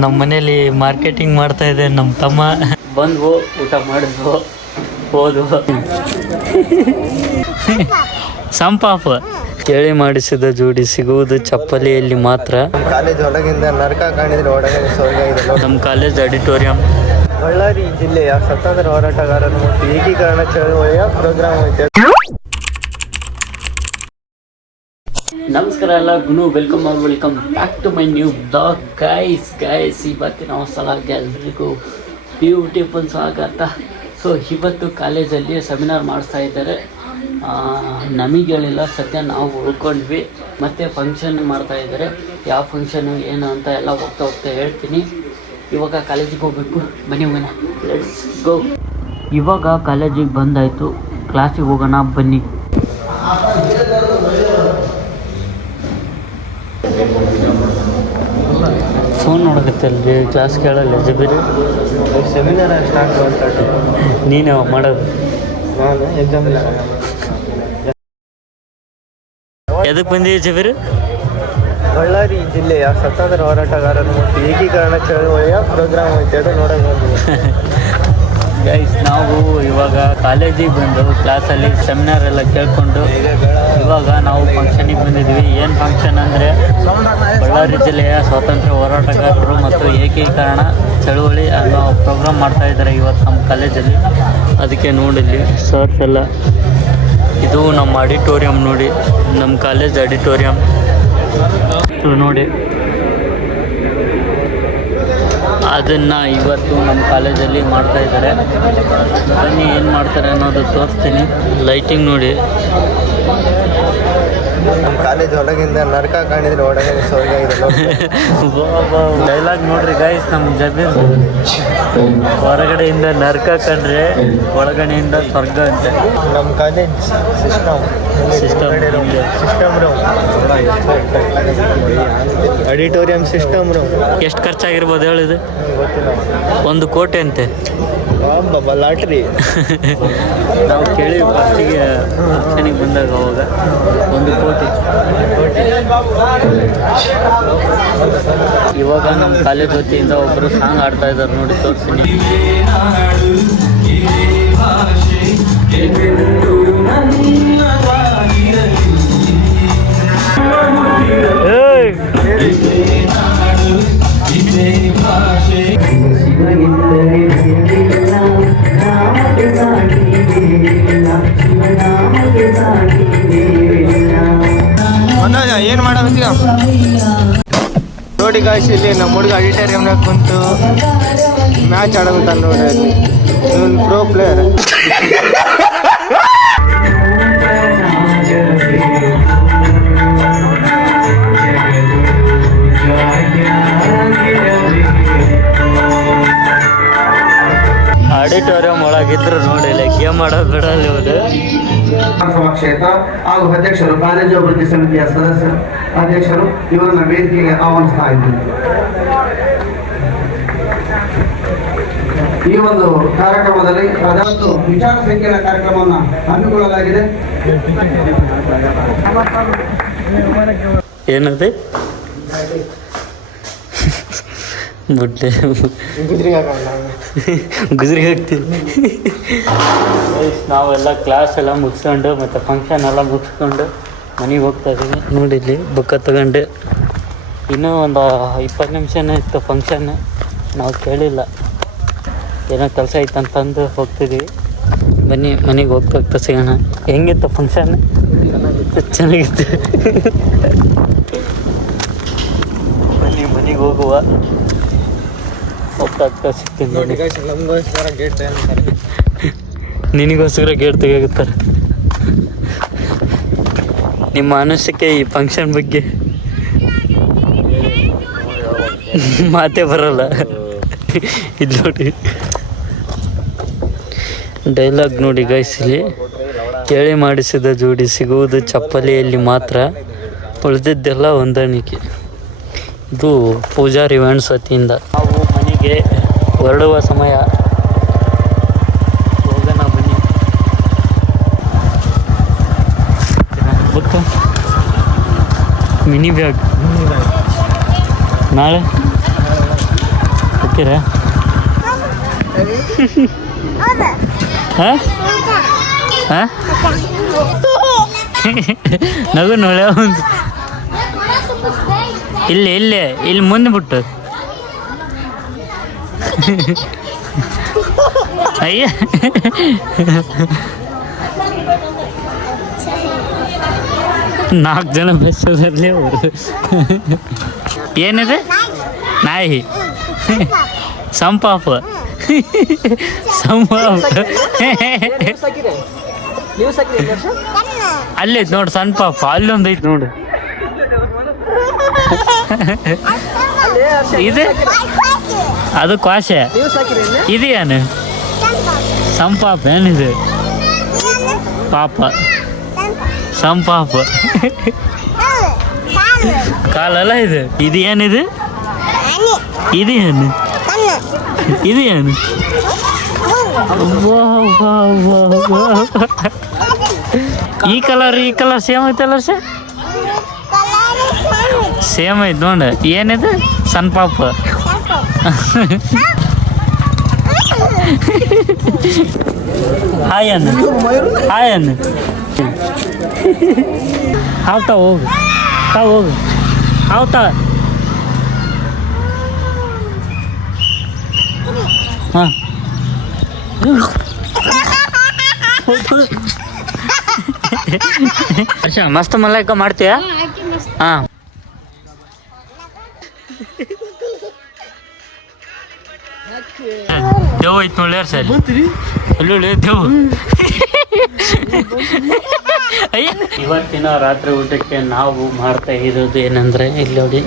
ನಮ್ಮ ಮನೇಲಿ ಮಾರ್ಕೆಟಿಂಗ್ ಮಾಡ್ತಾ ಇದೆ ನಮ್ಮ ತಮ್ಮ. ಬಂದ್ವು, ಊಟ ಮಾಡಿದ್ವು, ಹೋದ್ವು. ಸಂಪಾಪ ಕೇಳಿ ಮಾಡಿಸಿದ ಜೋಡಿ ಸಿಗುವುದು ಚಪ್ಪಲಿಯಲ್ಲಿ ಮಾತ್ರ. ಕಾಲೇಜ್ ಒಳಗಿಂದ ನರಕ ಕಾಣಿದ್ರೆ ಒಳಗೆ ಸ್ವರ್ಗ ಇದೆ. ನಮ್ಮ ಕಾಲೇಜ್ ಆಡಿಟೋರಿಯಂ. ಬಳ್ಳಾರಿ ಜಿಲ್ಲೆಯ ಸ್ವತಂತ್ರ ಹೋರಾಟಗಾರರು ಮತ್ತು ಏಕೀಕರಣ ಚಳವಳಿಯ ಪ್ರೋಗ್ರಾಮ್ ಐತೆ. ನಮಸ್ಕಾರ ಎಲ್ಲ ಗುನು, welcome back to my new blog. Guys ಇವತ್ತಿನ ಸಲಾಗೆ ಎಲ್ರಿಗೂ ಬ್ಯೂಟಿಫುಲ್ ಸ್ವಾಗತ. ಸೊ ಇವತ್ತು ಕಾಲೇಜಲ್ಲಿ ಸೆಮಿನಾರ್ ಮಾಡಿಸ್ತಾ ಇದ್ದಾರೆ. ನಮಗೆ ಹೇಳಿಲ್ಲ, ಸದ್ಯ ನಾವು ಉಳ್ಕೊಂಡ್ವಿ. ಮತ್ತು ಫಂಕ್ಷನ್ ಮಾಡ್ತಾ ಇದ್ದಾರೆ. ಯಾವ ಫಂಕ್ಷನು ಏನು ಅಂತ ಎಲ್ಲ ಹೋಗ್ತಾ ಹೇಳ್ತೀನಿ. ಇವಾಗ ಕಾಲೇಜಿಗೆ ಹೋಗ್ಬೇಕು, ಬನ್ನಿ ಹೋಗೋಣ, ಲೆಟ್ಸ್ ಗೋ. ಇವಾಗ ಕಾಲೇಜಿಗೆ ಬಂದಾಯಿತು, ಕ್ಲಾಸಿಗೆ ಹೋಗೋಣ ಬನ್ನಿ. ಫೋನ್ ನೋಡಕತ್ತಲ್ರಿ, ಕ್ಲಾಸ್ ಕೇಳಲ್ಲ ಜಬಿರಿ. ಸೆಮಿನಾರ್ ಸ್ಟಾರ್ಟ್ ಮಾಡ್ತಾರೆ. ನೀನು ಮಾಡೋದು? ನಾನು ಎಕ್ಸಾಮ್ ಇಲ್ಲ. ಎದಕ್ಕೆ ಬಂದೀವಿ ಜಬೀರ್? ಬಳ್ಳಾರಿ ಜಿಲ್ಲೆಯ ಸ್ವತಂತ್ರ ಹೋರಾಟಗಾರರು ಮತ್ತು ಏಕೀಕರಣ ಚಳವಳಿಯ ಪ್ರೋಗ್ರಾಮ್ ಐತೆ, ಅದು ನೋಡೋಕೆ ಬಂದಿದೆ. ಗೈಸ್ ನಾವು ಇವಾಗ ಕಾಲೇಜಿಗೆ ಬಂದು ಕ್ಲಾಸಲ್ಲಿ ಸೆಮಿನಾರ್ ಎಲ್ಲ ಕೇಳ್ಕೊಂಡು ಇವಾಗ ನಾವು ಫಂಕ್ಷನಿಗೆ ಬಂದಿದ್ವಿ. ಏನು ಫಂಕ್ಷನ್ ಅಂದರೆ ಬಳ್ಳಾರಿ ಜಿಲ್ಲೆಯ ಸ್ವಾತಂತ್ರ್ಯ ಹೋರಾಟಗಾರರು ಮತ್ತು ಏಕೀಕರಣ ಚಳುವಳಿ ಅನ್ನೋ ಪ್ರೋಗ್ರಾಮ್ ಮಾಡ್ತಾಯಿದ್ದಾರೆ ಇವತ್ತು ನಮ್ಮ ಕಾಲೇಜಲ್ಲಿ. ಅದಕ್ಕೆ ನೋಡಿಲ್ಲಿ ಸರ್ಸ್ ಎಲ್ಲ. ಇದು ನಮ್ಮ ಆಡಿಟೋರಿಯಂ ನೋಡಿ, ನಮ್ಮ ಕಾಲೇಜ್ ಆಡಿಟೋರಿಯಂ ನೋಡಿ. ಅದನ್ನು ಇವತ್ತು ನಮ್ಮ ಕಾಲೇಜಲ್ಲಿ ಮಾಡ್ತಾಯಿದ್ದಾರೆ. ಬನ್ನಿ ಏನು ಮಾಡ್ತಾರೆ ಅನ್ನೋದು ತೋರಿಸ್ತೀನಿ. ಲೈಟಿಂಗ್ ನೋಡಿ. ನಮ್ಮ ಕಾಲೇಜ್ ಒಳಗಿಂದ ನರಕ ಕಾಣಿದ್ರೆ ಒಳಗೆ ಸ್ವರ್ಗ ಇದೆ. ಡೈಲಾಗ್ ನೋಡ್ರಿ ಗೈಸ್, ನಮ್ಮ ಜಬೀರ್ ಹೊರಗಡೆಯಿಂದ ನರಕ ಕಂಡ್ರೆ ಒಳಗಡೆಯಿಂದ ಸ್ವರ್ಗ ಅಂತೆ. ನಮ್ಮ college system room, auditorium system room. ಎಷ್ಟು ಖರ್ಚಾಗಿರ್ಬೋದು ಹೇಳಿದೆ? 1 ಕೋಟಿ ಅಂತೆ. ಲಾಟ್ರಿ. ನಾವು ಕೇಳಿ ಫಸ್ಟಿಗೆ ಫಂಕ್ಷನಿಗೆ ಬಂದಾಗ ಅವಾಗ 1 ಕೋಟಿ. ಇವಾಗ ನಮ್ಮ ಕಾಲೇಜ್ ವತಿಯಿಂದ ಒಬ್ಬರು ಸಾಂಗ್ ಆಡ್ತಾ ಇದ್ದಾರೆ ನೋಡಿ, ತೋರಿಸ್ತೀನಿ. ಏನು ಮಾಡೋದು ನೋಡಿ ಗಾಯ್ಸ್, ಇಲ್ಲಿ ನಮ್ಮ ಹುಡುಗ ಆಡಿಟೋರಿಯಂನಾಗ ಕುಂತು ಮ್ಯಾಚ್ ಆಡೋದು ನೋಡಿ. ಇವನು ಪ್ರೋ ಪ್ಲೇಯರ್. ಆಡಿಟೋರಿಯಂ ಒಳಗಿದ್ರು ನೋಡಿ, ಗೇಮ್ ಮಾಡೋದು ಬಿಡಲ್ಲ ಇವರು. ಕ್ಷೇತ್ರ ಹಾಗೂ ಅಧ್ಯಕ್ಷರು, ಕಾಲೇಜು ಅಭಿವೃದ್ಧಿ ಸಮಿತಿಯ ಸದಸ್ಯರು, ಅಧ್ಯಕ್ಷರು ಇವರನ್ನ ವೇದಿಕೆಗೆ ಆಹ್ವಾನಿಸ್ತಾ ಇದ್ದೀವಿ. ಈ ಒಂದು ಕಾರ್ಯಕ್ರಮದಲ್ಲಿ ಒಂದು ವಿಚಾರ ಸಂಕಿರಣ ಕಾರ್ಯಕ್ರಮವನ್ನು ಹಮ್ಮಿಕೊಳ್ಳಲಾಗಿದೆ. ಏನದೆ ಬುಡ್ಡೆ ಗುಜರಿಗೆ ಹಾಕ್ತೀವಿ. ನಾವೆಲ್ಲ ಕ್ಲಾಸ್ ಎಲ್ಲ ಮುಗಿಸ್ಕೊಂಡು ಮತ್ತು ಫಂಕ್ಷನ್ ಎಲ್ಲ ಮುಗಿಸ್ಕೊಂಡು ಮನೆಗೆ ಹೋಗ್ತಾ ಇದ್ದೀವಿ. ನೋಡಿ ಇಲ್ಲಿ ಬುಕ್ಕ ತಗೊಂಡು. ಇನ್ನೂ ಒಂದು 20 ನಿಮಿಷನೇ ಇತ್ತು ಫಂಕ್ಷನ್. ನಾವು ಕೇಳಿಲ್ಲ, ಏನೋ ಕೆಲಸ ಇತ್ತಂತಂದು ಹೋಗ್ತಿದ್ದೀವಿ. ಬನ್ನಿ ಮನೆಗೆ ಹೋಗ್ತಾ ಸಿಗೋಣ. ಹೆಂಗಿತ್ತು ಫಂಕ್ಷನ್? ಚೆನ್ನಾಗಿತ್ತು. ಬನ್ನಿ ಮನೆಗೆ ಹೋಗುವ. ಹೋಗ್ತಾ ಸಿಗ್ತೀನಿ. ನಿನಗೋಸ್ಕರ ಗೇಟ್ ತೆಗೆಯುತ್ತಾರೆ. ನಿಮ್ಮ ಅನಿಸಿಕೆ ಈ ಫಂಕ್ಷನ್ ಬಗ್ಗೆ? ಮಾತೇ ಬರಲ್ಲ. ಇದು ನೋಡಿ ಡೈಲಾಗ್ ನೋಡಿ ಗೈಸ್, ಇಲ್ಲಿ ಕೇಳಿ ಮಾಡಿಸಿದ ಜೋಡಿ ಸಿಗುವುದು ಚಪ್ಪಲಿಯಲ್ಲಿ ಮಾತ್ರ, ಉಳಿದಿದ್ದೆಲ್ಲ ಹೊಂದಾಣಿಕೆ. ಇದು ಪೂಜಾರಿ ಇವೆಂಟ್ಸ್ ವತಿಯಿಂದ. ನಾವು ಮನೆಗೆ ಹೊರಡುವ ಸಮಯ. ಹೋಗೋಣ ಬನ್ನಿ. ಮಿನಿ ಬ್ಯಾಗ್ ನಾಳೆ ಹಾಕ್ತೀರಾ ಹಾಂ ಹಾಂ ನಗು ನೋಳೆ ಒಂದು ಇಲ್ಲಿ ಮುಂದೆ ಬಿಟ್ಟು ಅಯ್ಯ ನಾಲ್ಕು ಜನ ಬೆಸೋದ್ರಲ್ಲಿ ಅವರು ಏನಿದೆ ನಾಯಿ ಸಂಪಾಪ ಅಲ್ಲೈತ್ ನೋಡು ಸಣ್ಣ ಪಾಪ ಅಲ್ಲೊಂದು ಐತಿ ನೋಡು ಇದೆ ಅದು ಕ್ವಾಶೆ ಇದೇನು ಸಂಪಾಪ ಏನಿದೆ ಪಾಪ ಸಂಪಾಪ ಕಾಲಲ್ಲ ಇದು ಇದು ಏನಿದೆ ಇದೇನು ಇದೇನು ಈ ಕಲರ್ ಸೇಮ್ ಐತಲ್ಲ ಸರ್ ಸೇಮ್ ಐತೆ ನೋಡ ಏನಿದೆ ಸಣ್ಣ ಪಾಪ ಹಾಯ್ ಅನ್ನು ಹಾವ್ತಾ ಹೋಗು ಹಾವ್ತಾ ಹಾಂ ಅಚ್ಚಾ ಮಸ್ತ್ ಮಲಾಯ್ಕ ಮಾಡ್ತೀಯಾ ಹಾಂ ದೇವ್ ಐತ್ ನೋಡ್ಯಾರ ಸರ್ ಅಲ್ಲೊಳ್ಳೆ ದೇವ್ ಅಯ್ಯ ಇವತ್ತಿನ ರಾತ್ರಿ ಊಟಕ್ಕೆ ನಾವು ಮಾಡ್ತಾ ಇರೋದು ಏನಂದರೆ ಇಲ್ಲಿ ನೋಡಿ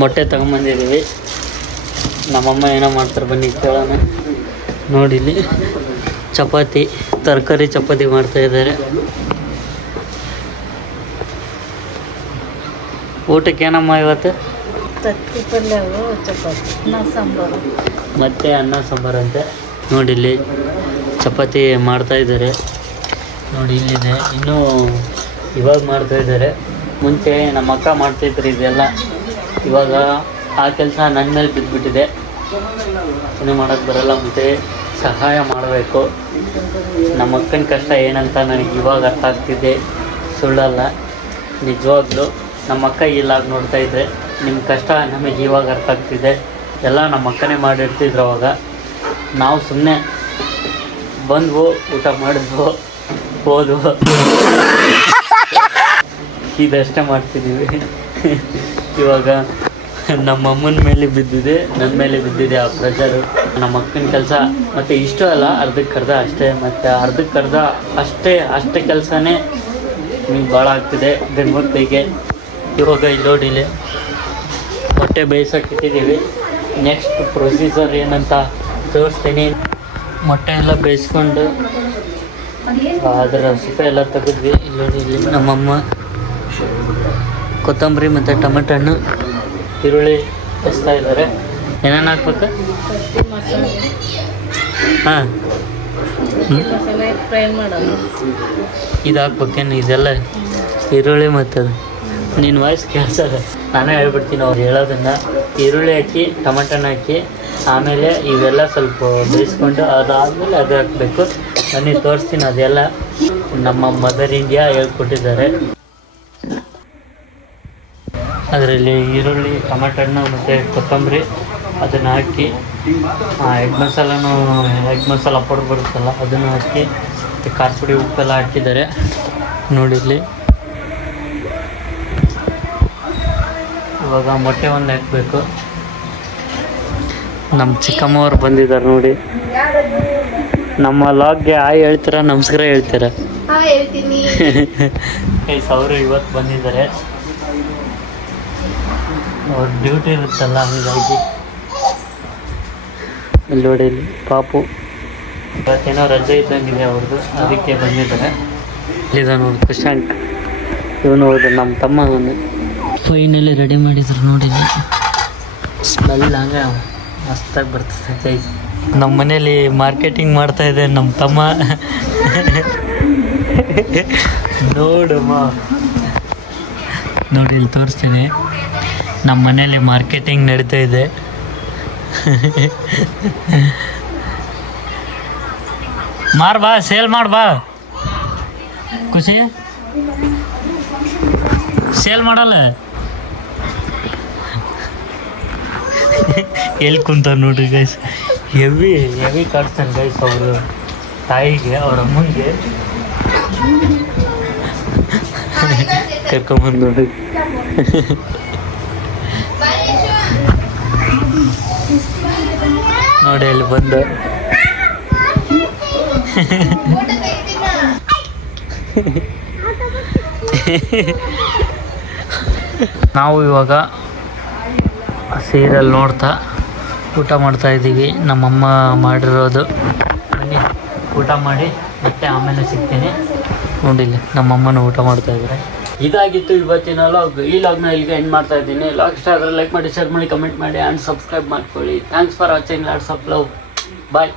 ಮೊಟ್ಟೆ ತಗೊಂಬಂದಿದ್ದೀವಿ. ನಮ್ಮಮ್ಮ ಏನೋ ಮಾಡ್ತಾರೆ ಬನ್ನಿ ಕೇಳೋಣ. ನೋಡಿ ಇಲ್ಲಿ ಚಪಾತಿ ತರಕಾರಿ ಚಪಾತಿ ಮಾಡ್ತಾ ಇದ್ದಾರೆ. ಊಟಕ್ಕೆ ಏನಮ್ಮ ಇವತ್ತು? ಮತ್ತೆ ಅನ್ನ ಸಾಂಬಾರು ಅಂತೆ. ನೋಡಿ ಇಲ್ಲಿ ಚಪಾತಿ ಮಾಡ್ತಾ ಇದ್ದಾರೆ. ನೋಡಿ ಇಲ್ಲಿದೆ, ಇನ್ನೂ ಇವಾಗ ಮಾಡ್ತಾ ಇದ್ದಾರೆ. ಮುಂಚೆ ನಮ್ಮ ಅಕ್ಕ ಮಾಡ್ತಿದ್ರು ಇದೆಲ್ಲ. ಇವಾಗ ಆ ಕೆಲಸ ನನ್ನ ಮೇಲೆ ಬಿದ್ದುಬಿಟ್ಟಿದೆ. ಇನ್ನೂ ಮಾಡೋಕ್ಕೆ ಬರಲ್ಲ, ಮತ್ತು ಸಹಾಯ ಮಾಡಬೇಕು. ನಮ್ಮ ಅಕ್ಕನ ಕಷ್ಟ ಏನಂತ ನನಗೆ ಇವಾಗ ಅರ್ಥ ಆಗ್ತಿದೆ, ಸುಳ್ಳಲ್ಲ ನಿಜವಾಗ್ಲೂ. ನಮ್ಮ ಅಕ್ಕ ಇಲ್ಲಾಗ ನೋಡ್ತಾ ಇದ್ದರೆ ನಿಮ್ಮ ಕಷ್ಟ ನಮಗೆ ಇವಾಗ ಅರ್ಥ ಆಗ್ತಿದೆ. ಎಲ್ಲ ನಮ್ಮ ಅಕ್ಕನೇ ಮಾಡಿರ್ತಿದ್ರು ಅವಾಗ. ನಾವು ಸುಮ್ಮನೆ ಬಂದ್ವು, ಊಟ ಮಾಡಿದ್ವು, ಹೋದ್ವು, ಇದಷ್ಟೇ ಮಾಡ್ತಿದ್ದೀವಿ. ಇವಾಗ ನಮ್ಮ ಅಮ್ಮನ ಮೇಲೆ ಬಿದ್ದಿದೆ, ನನ್ನ ಮೇಲೆ ಬಿದ್ದಿದೆ ಆ ಪ್ರೆಷರು. ನಮ್ಮ ಅಕ್ಕನ ಕೆಲಸ ಮತ್ತು ಇಷ್ಟು ಅಲ್ಲ, ಅರ್ಧಕ್ಕರ್ಧ ಅಷ್ಟೇ. ಮತ್ತು ಅರ್ಧಕ್ಕರ್ಧ ಅಷ್ಟೇ ಕೆಲಸನೇ ನಿಮ್ಗೆ ಭಾಳ ಆಗ್ತಿದೆ ಗಂಡ್ಮಕ್ಳಿಗೆ. ಇವಾಗ ಇಲ್ಲಿ ನೋಡಿಲಿ ಮೊಟ್ಟೆ ಬೇಯಿಸೋಕೆ ಇಟ್ಟಿದ್ದೀವಿ. ನೆಕ್ಸ್ಟ್ ಪ್ರೊಸೀಜರ್ ಏನಂತ ತೋರಿಸ್ತೀನಿ. ಮೊಟ್ಟೆ ಎಲ್ಲ ಬೇಯಿಸ್ಕೊಂಡು ಅದರ ಸಿಪ್ಪೆ ಎಲ್ಲ ತೆಗೆದ್ವಿ. ಇಲ್ಲಿ ನೋಡಿ, ಇಲ್ಲಿ ನಮ್ಮಮ್ಮ ಕೊತ್ತಂಬರಿ ಮತ್ತು ಟೊಮೆಟೊ ಹಣ್ಣು, ಈರುಳ್ಳಿ ಹೆಚ್ಚ್ತಾ ಇದ್ದಾರೆ. ಏನೇನು ಹಾಕ್ಬೇಕು? ಹಾಂ, ಇದು ಹಾಕ್ಬೇಕೇನು? ಇದೆಲ್ಲ ಈರುಳ್ಳಿ ಮತ್ತು ಅದು ನಿನ್ನ ವಾಯ್ಸ್ ಕೇಳಿಸಲ್ಲ, ನಾನೇ ಹೇಳ್ಬಿಡ್ತೀನಿ ಅವ್ರು ಹೇಳೋದನ್ನು. ಈರುಳ್ಳಿ ಹಾಕಿ, ಟೊಮೆಟೊನ ಹಾಕಿ, ಆಮೇಲೆ ಇವೆಲ್ಲ ಸ್ವಲ್ಪ ಬೇಯಿಸ್ಕೊಂಡು ಅದಾದಮೇಲೆ ಅದು ಹಾಕಬೇಕು. ನನಗೆ ತೋರಿಸ್ತೀನಿ, ಅದೆಲ್ಲ ನಮ್ಮ ಮದರ್ ಇಂಡಿಯಾ ಹೇಳ್ಕೊಟ್ಟಿದ್ದಾರೆ. ಅದರಲ್ಲಿ ಈರುಳ್ಳಿ, ಟೊಮೆಟೊ ಹಣ್ಣು ಮತ್ತು ಕೊತ್ತಂಬರಿ ಅದನ್ನು ಹಾಕಿ, ಎಗ್ ಮಸಾಲ ಪೌಡರ್ ಬರುತ್ತಲ್ಲ ಅದನ್ನು ಹಾಕಿ, ಮತ್ತು ಖಾರ ಪುಡಿ ಉಪ್ಪೆಲ್ಲ ಹಾಕಿದ್ದಾರೆ. ನೋಡಿಲ್ಲಿ ಇವಾಗ ಮೊಟ್ಟೆ ಒಂದು ಹಾಕಬೇಕು. ನಮ್ಮ ಚಿಕ್ಕಮ್ಮವ್ರು ಬಂದಿದ್ದಾರೆ ನೋಡಿ. ನಮ್ಮ ಲಾಗ್ಗೆ ಹಾಯ್ ಹೇಳ್ತೀರಾ, ನಮಸ್ಕಾರ ಹೇಳ್ತೀರಾ? ಅವರು ಇವತ್ತು ಬಂದಿದ್ದಾರೆ. ಅವ್ರ ಡ್ಯೂಟಿ ಇರುತ್ತಲ್ಲ, ಹೀಗಾಗಿ. ಇಲ್ಲಿ ನೋಡಿ, ಇಲ್ಲಿ ಪಾಪು ಇವತ್ತೇನೋ ರಜೆ ಇದ್ದಂಗಿದೆ ಅವ್ರದ್ದು, ಅದಕ್ಕೆ ಬಂದಿದ್ದಾರೆ. ಇಲ್ಲಿದೆ ನೋಡಿ ಪ್ರಶಾಂತ್, ಇವನು ಹೋದ ನಮ್ಮ ತಮ್ಮ. ಅವನು ಫೈನಲಿ ರೆಡಿ ಮಾಡಿದ್ರು ನೋಡಿ. ಸ್ಮೆಲ್ ಹಂಗೆ ಮಸ್ತಾಗಿ ಬರ್ತದೆ. ನಮ್ಮ ಮನೇಲಿ ಮಾರ್ಕೆಟಿಂಗ್ ಮಾಡ್ತಾ ಇದೆ ನಮ್ಮ ತಮ್ಮ. ನೋಡಮ್ಮ, ನೋಡಿ ಇಲ್ಲಿ ತೋರಿಸ್ತೀನಿ. ನಮ್ಮ ಮನೇಲಿ ಮಾರ್ಕೆಟಿಂಗ್ ನಡೀತಾ ಇದೆ. ಮಾರ್ ಬಾ, ಸೇಲ್ ಮಾಡ್ ಬಾ. ಖುಷಿ ಸೇಲ್ ಮಾಡಲ್ಲ. ಎಲ್ಲಿ ಕುಂತ ನೋಡ್ರಿ ಗೈಸ್, ಹೆವಿ ಕಾಡ್ತಾನೆ ಗೈಸ್. ಅವರು ತಾಯಿಗೆ ಅವ್ರ ಅಮ್ಮಂಗೆ ಕರ್ಕೊಂಬಂದು ನೋಡಿ. ನೋಡಿ ಅಲ್ಲಿ ಬಂದು ನಾವು ಇವಾಗ ಸೀರಿಯಲ್ ನೋಡ್ತಾ ಊಟ ಮಾಡ್ತಾ ಇದ್ದೀವಿ. ನಮ್ಮಮ್ಮ ಮಾಡಿರೋದು. ಬನ್ನಿ ಊಟ ಮಾಡಿ ಮತ್ತೆ ಆಮೇಲೆ ಸಿಗ್ತೀನಿ. ನೋಡಿಲ್ಲ ನಮ್ಮಮ್ಮನ ಊಟ ಮಾಡ್ತಾ ಇದ್ದಾರೆ. ಇದಾಗಿತ್ತು ಇವತ್ತಿನ ಲಾಗ್. ಈ ಲಾಗ್ನ ಇಲ್ಲಿಗೆ ಎಂಡ್ ಮಾಡ್ತಾ ಇದ್ದೀನಿ. ಲಾಗ್ ಇಷ್ಟ ಆದರೆ ಲೈಕ್ ಮಾಡಿ, ಶೇರ್ ಮಾಡಿ, ಕಮೆಂಟ್ ಮಾಡಿ ಆ್ಯಂಡ್ ಸಬ್ಸ್ಕ್ರೈಬ್ ಮಾಡ್ಕೊಳ್ಳಿ. Thanks for watching. Lots of love. Bye.